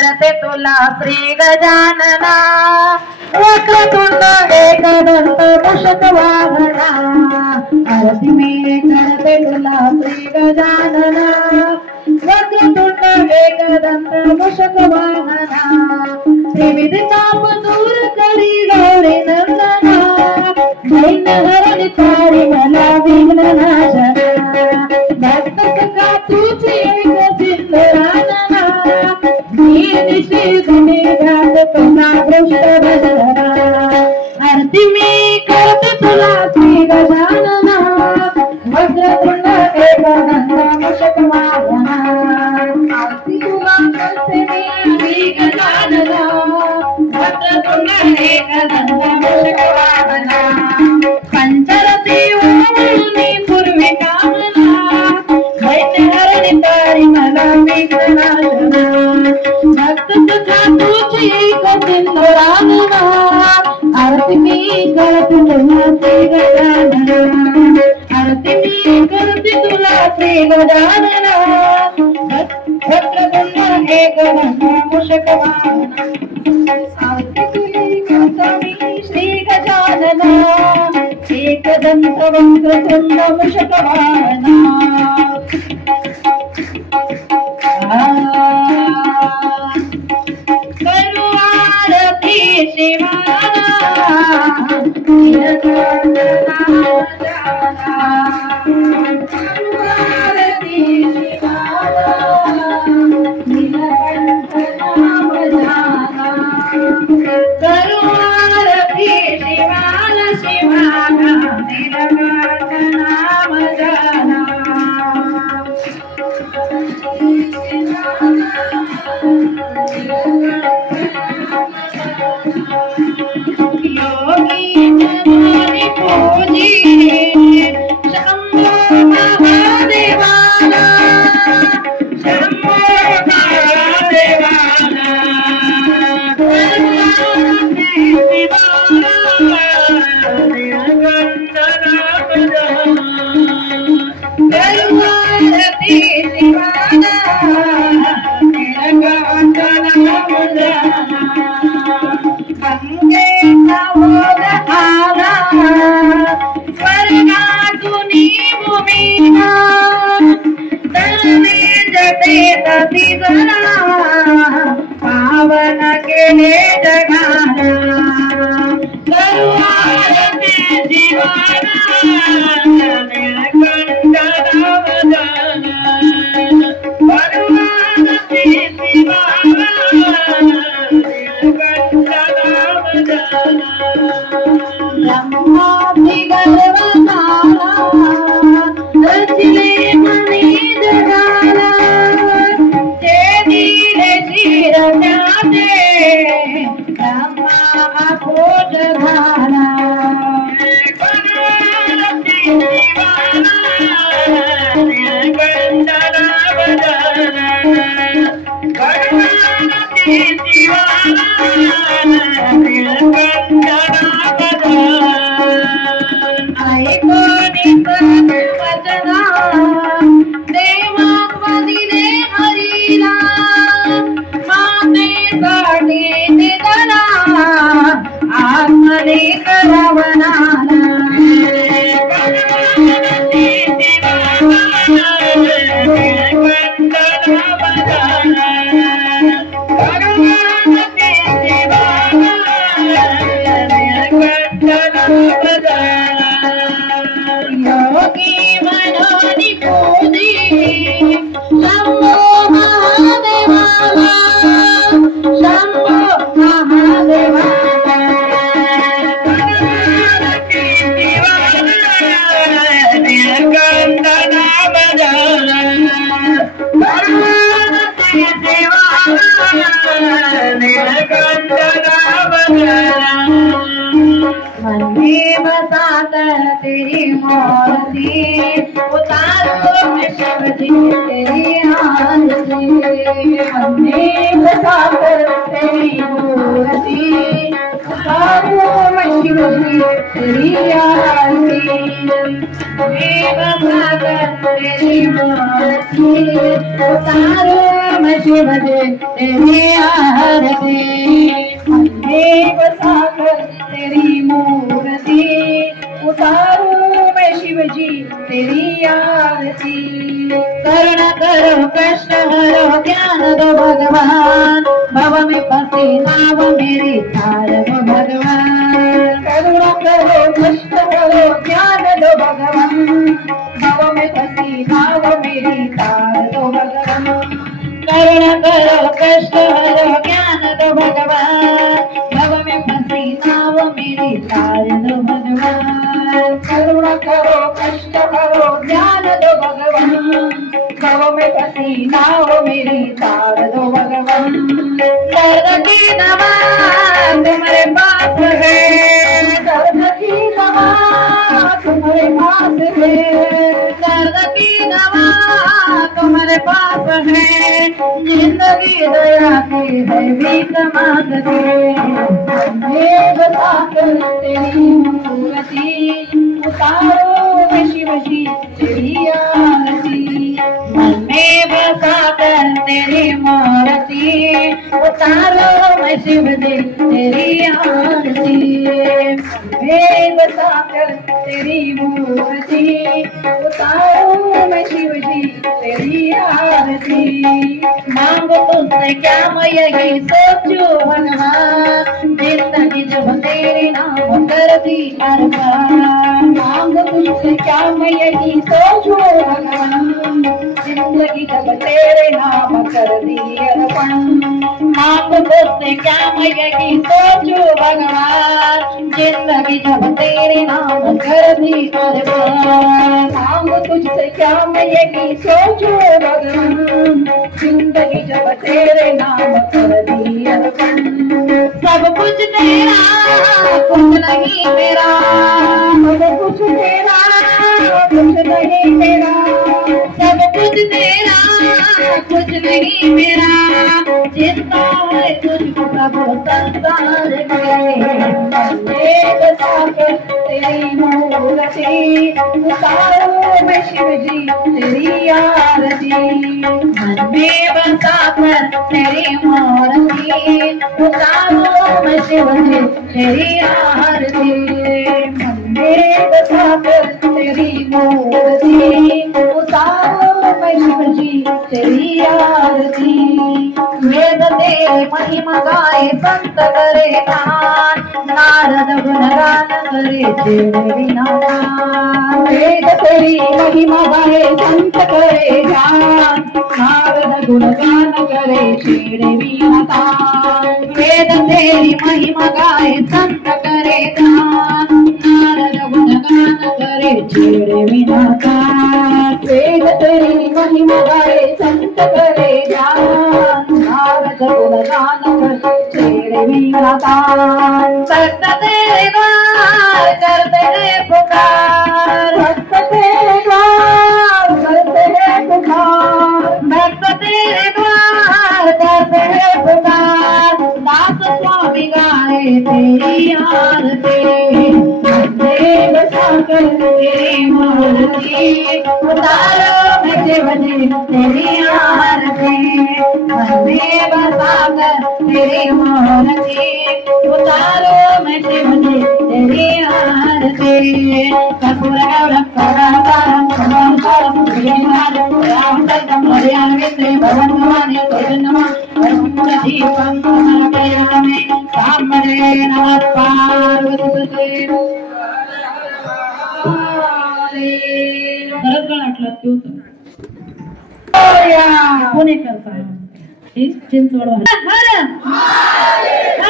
करते तुला श्री गजानना वक्रतुंड एकदंत मूषक वाहना आरती मी करते तुला श्री गजानना वक्रतुंड एकदंत मूषक वाहना त्रिविध ताप दूर करी गौरी नंदना दैन्य हरणी तारी मला विघ्न नाशना भक्त सखा तुझी एक सिंधरानना आरती मी करते तुला श्री गजानना वक्रतुंड एकदंत मूषक वाहना आरती तुला करते मी श्री गजानना वक्रतुंड एकदंत मूषक वाहना पंचरथी ओढणी पूर्वी कामना दैन्य हरणी तारी मला विघ्न नाशना भक्त सखा तुझी एक सिंधरानना आरती मी करते तुला श्री गजानना आरती मी करते तुला श्री गजानना वक्रतुंड एकदंत मूषक वाहना आरती तुला करते मी श्री गजानना एकदंत वक्रतुंड मूषक वाहना पावन केले जगाला करुआरती जीवाना नीलकंठ नामजाना करुआरती जीवाना नीलकंठ नामजाना ब्रह्मादि गर्वधारा रचिले मनी जगाला खोज धारा तेरी मूर्ति उतारो मैं शिव जी तेरी आरती हमने बसाकर तेरी मूर्ति उतारो मैं शिव जी तेरी आरती मैं बसाकर तेरी मूर्ति उतारो मैं शिव जी तेरी आरती। मैं बसाकर तेरी मूर्ति उतारूं मैं शिव जी तेरी आरती। करुणा करो कष्ट हरो ज्ञान दो भगवान, भव में फंसी नाव मेरी तार दो भगवान। करुणा करो कष्ट हरो ज्ञान दो भगवान, भव में फंसी नाव मेरी तार दो भगवान। करुणा करो कष्ट हरो ज्ञान दो भगवान, भव में फंसी नाव मेरी तार दो भगवान। करुणा करो कष्ट हरो ज्ञान दो भगवान, भव में फंसी नाव मेरी तार दो भगवान। दर्द की दवा तुम्हारे पास है, दर्द की दवा तुम्हारे पास है, दर्द की दवा तुम्हारे पास है। जिंदगी दया की है भीख मांगते, मैं बसाकर तेरी मूर्ति उतारो मैं शिव जी तेरी आरती। मन में बसाकर तेरी मूर्ति उतारो मैं शिव जी तेरी आरती। मैं बसाकर तेरी मूर्ति उतारो मैं शिव जी तेरी आरती। मांगो तुझसे क्या मैं यही सोचूं भगवान, जिंदगी जब तेरे नाम कर दी अर्पण। मांगो तुझसे क्या मैं यही सोचूं भगवान, जिंदगी जब तेरे नाम कर दी अर्पण। मांगो तुझसे क्या मैं यही सोचूं भगवान, जिंदगी जब तेरे नाम कर दी अर्पण। मांगो तुझसे क्या मैं यही सोचूं भगवान, जिंदगी जब तेरे नाम कर दी अर्पण। सब कुछ तेरा कुछ नहीं मेरा, सब कुछ तेरा कुछ नहीं मेरा, सब कुछ तेरा कुछ नहीं मेरा। जितना है तुझको सब संसार में बसाकर तेरी मूर्ति उतारो मैं शिव जी तेरी आरती। मन में बसाकर तेरी मूर्ति उतारो मैं शिव जी तेरी आरती। मन में बसाकर तेरी मूर्ति उतारो मैं शिव जी तेरी आरती। वेद तेरे महिमा गाए संत करे गान, नारद गुणगान करे तेरे बिना गान। वेद तेरी महिमा गाए संत करे गान, नारद गुणगान करे तेरे बिना गान। वेद तेरी महिमा गाए संत करे गान, नारद गुणगान करे तेरे बिना गान। वेद तेरी महिमा गाए संत करे गान, नारद गुणगान करे तेरे बिना गान। भक्त तेरे द्वार करते हैं पुकार, भक्त तेरे द्वार करते हैं पुकार, भक्त तेरे द्वार करते हैं पुकार। दास स्वामी गाए तेरी आरती। मैं बसाकर तेरी मूर्ति उतारो मैं शिव जी तेरी आरती। मैं बसाकर तेरी मूर्ति उतारो मैं शिव जी तेरी आरती। कर्पूर गौरम करुणाकरं करुणाकरं श्रीनाथं रामचंद्रं हरियाणविंदे भगवन्वाणी नमः। कर्पूर दीपं समर्पयामि साम्बरे नमः पार्वती। बरंच गळ आटलात की होतं पुणेकर साहेब चिंचवड हर